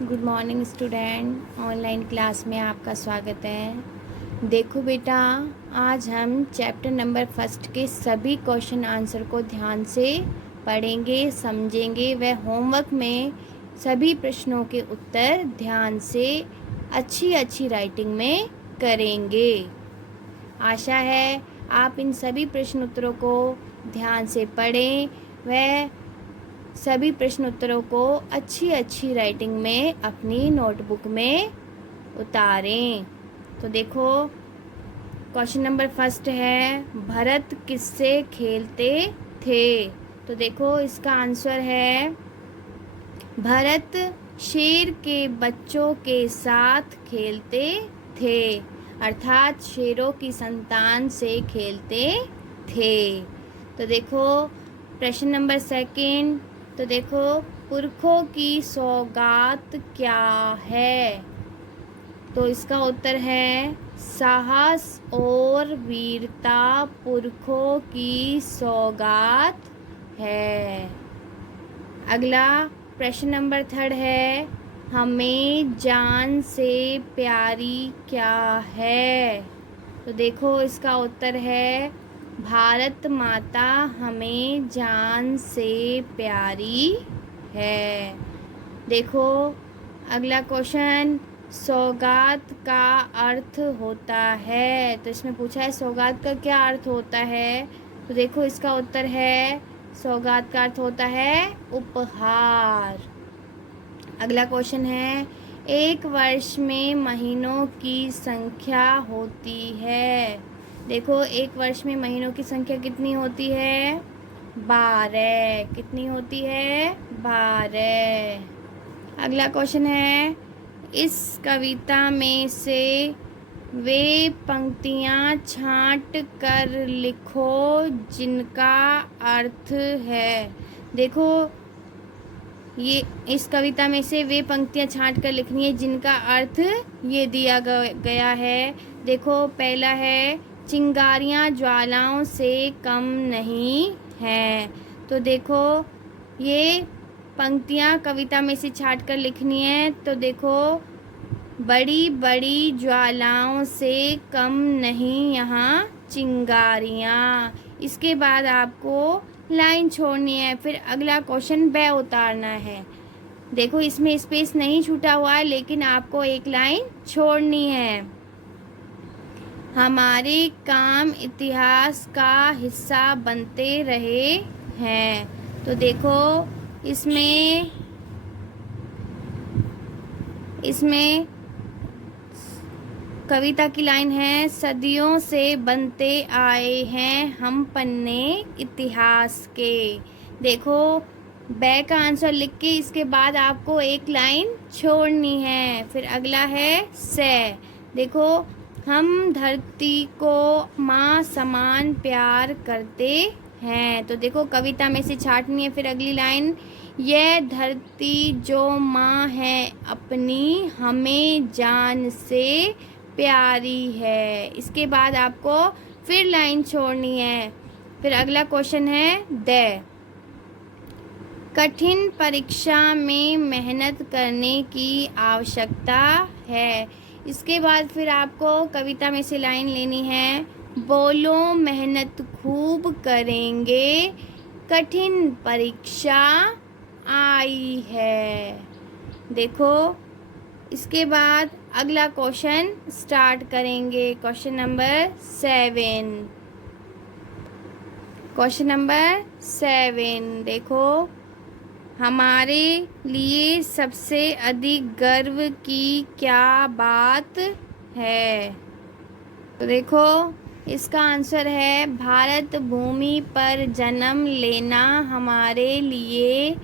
Good morning student. Online class में आपका स्वागत है। देखो बेटा, आज हम चैप्टर नंबर फर्स्ट के सभी क्वेश्चन आंसर को ध्यान से पढ़ेंगे, समझेंगे व होमवर्क में सभी प्रश्नों के उत्तर ध्यान से अच्छी राइटिंग में करेंगे। आशा है आप इन सभी प्रश्न उत्तरों को ध्यान से पढ़ें व सभी प्रश्न उत्तरों को अच्छी राइटिंग में अपनी नोटबुक में उतारें। तो देखो, क्वेश्चन नंबर फर्स्ट है, भरत किससे खेलते थे? तो देखो इसका आंसर है, भरत शेर के बच्चों के साथ खेलते थे, अर्थात शेरों की संतान से खेलते थे। तो देखो प्रश्न नंबर सेकंड, तो देखो पुरखों की सौगात क्या है? तो इसका उत्तर है, साहस और वीरता पुरखों की सौगात है। अगला प्रश्न नंबर थर्ड है, हमें जान से प्यारी क्या है? तो देखो इसका उत्तर है, भारत माता हमें जान से प्यारी है। देखो अगला क्वेश्चन, सौगात का अर्थ होता है? तो इसमें पूछा है सौगात का क्या अर्थ होता है? तो देखो इसका उत्तर है, सौगात का अर्थ होता है उपहार। अगला क्वेश्चन है, एक वर्ष में महीनों की संख्या होती है? देखो एक वर्ष में महीनों की संख्या कितनी होती है? 12। कितनी होती है? 12। अगला क्वेश्चन है, इस कविता में से वे पंक्तियाँ छांट कर लिखो जिनका अर्थ है। देखो ये इस कविता में से वे पंक्तियाँ छांट कर लिखनी है जिनका अर्थ ये दिया गया है। देखो पहला है, चिंगारियाँ ज्वालाओं से कम नहीं हैं। तो देखो ये पंक्तियाँ कविता में से छांट कर लिखनी है। तो देखो, बड़ी बड़ी ज्वालाओं से कम नहीं यहाँ चिंगारियाँ। इसके बाद आपको लाइन छोड़नी है, फिर अगला क्वेश्चन ब उतारना है। देखो इसमें स्पेस नहीं छूटा हुआ है, लेकिन आपको एक लाइन छोड़नी है। हमारे काम इतिहास का हिस्सा बनते रहे हैं। तो देखो इसमें कविता की लाइन है, सदियों से बनते आए हैं हम पन्ने इतिहास के। देखो ब का आंसर लिख के इसके बाद आपको एक लाइन छोड़नी है। फिर अगला है से। देखो, हम धरती को माँ समान प्यार करते हैं। तो देखो कविता में से छाटनी है। फिर अगली लाइन, यह धरती जो माँ है अपनी हमें जान से प्यारी है। इसके बाद आपको फिर लाइन छोड़नी है। फिर अगला क्वेश्चन है द। कठिन परीक्षा में मेहनत करने की आवश्यकता है। इसके बाद फिर आपको कविता में से लाइन लेनी है, बोलो मेहनत खूब करेंगे कठिन परीक्षा आई है। देखो इसके बाद अगला क्वेश्चन स्टार्ट करेंगे। Question number 7। क्वेश्चन नंबर 7 देखो, हमारे लिए सबसे अधिक गर्व की क्या बात है? तो देखो इसका आंसर है, भारत भूमि पर जन्म लेना हमारे लिए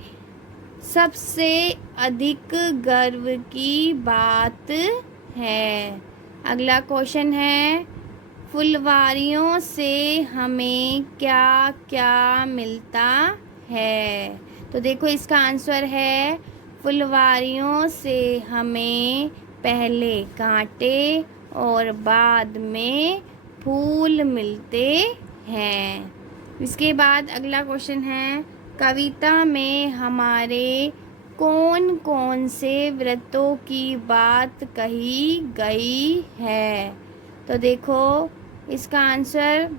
सबसे अधिक गर्व की बात है। अगला क्वेश्चन है, फुलवारियों से हमें क्या क्या मिलता है? तो देखो इसका आंसर है, फुलवारियों से हमें पहले कांटे और बाद में फूल मिलते हैं। इसके बाद अगला क्वेश्चन है, कविता में हमारे कौन कौन से व्रतों की बात कही गई है? तो देखो इसका आंसर,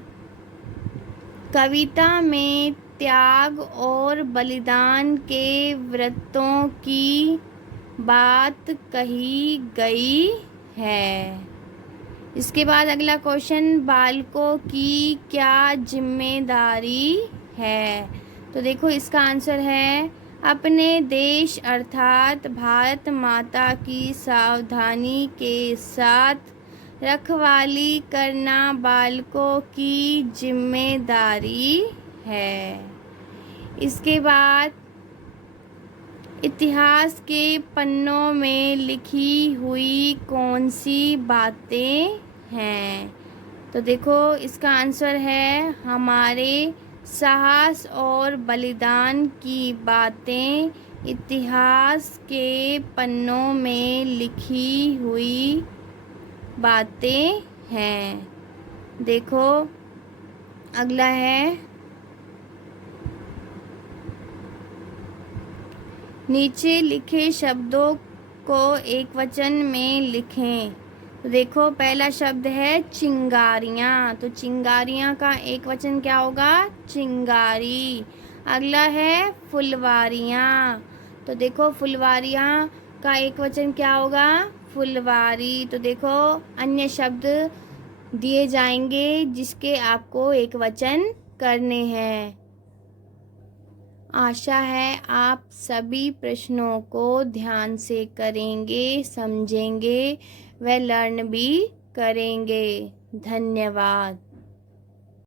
कविता में त्याग और बलिदान के व्रतों की बात कही गई है। इसके बाद अगला क्वेश्चन, बालकों की क्या जिम्मेदारी है? तो देखो इसका आंसर है, अपने देश अर्थात भारत माता की सावधानी के साथ रखवाली करना बालकों की जिम्मेदारी है। इसके बाद, इतिहास के पन्नों में लिखी हुई कौन सी बातें हैं? तो देखो इसका आंसर है, हमारे साहस और बलिदान की बातें इतिहास के पन्नों में लिखी हुई बातें हैं। देखो अगला है, नीचे लिखे शब्दों को एक वचन में लिखें। तो देखो पहला शब्द है चिंगारियाँ, तो चिंगारियाँ का एक वचन क्या होगा? चिंगारी। अगला है फुलवारियाँ, तो देखो फुलवारियाँ का एक वचन क्या होगा? फुलवारी। तो देखो अन्य शब्द दिए जाएंगे जिसके आपको एक वचन करने हैं। आशा है आप सभी प्रश्नों को ध्यान से करेंगे, समझेंगे व लर्न भी करेंगे। धन्यवाद।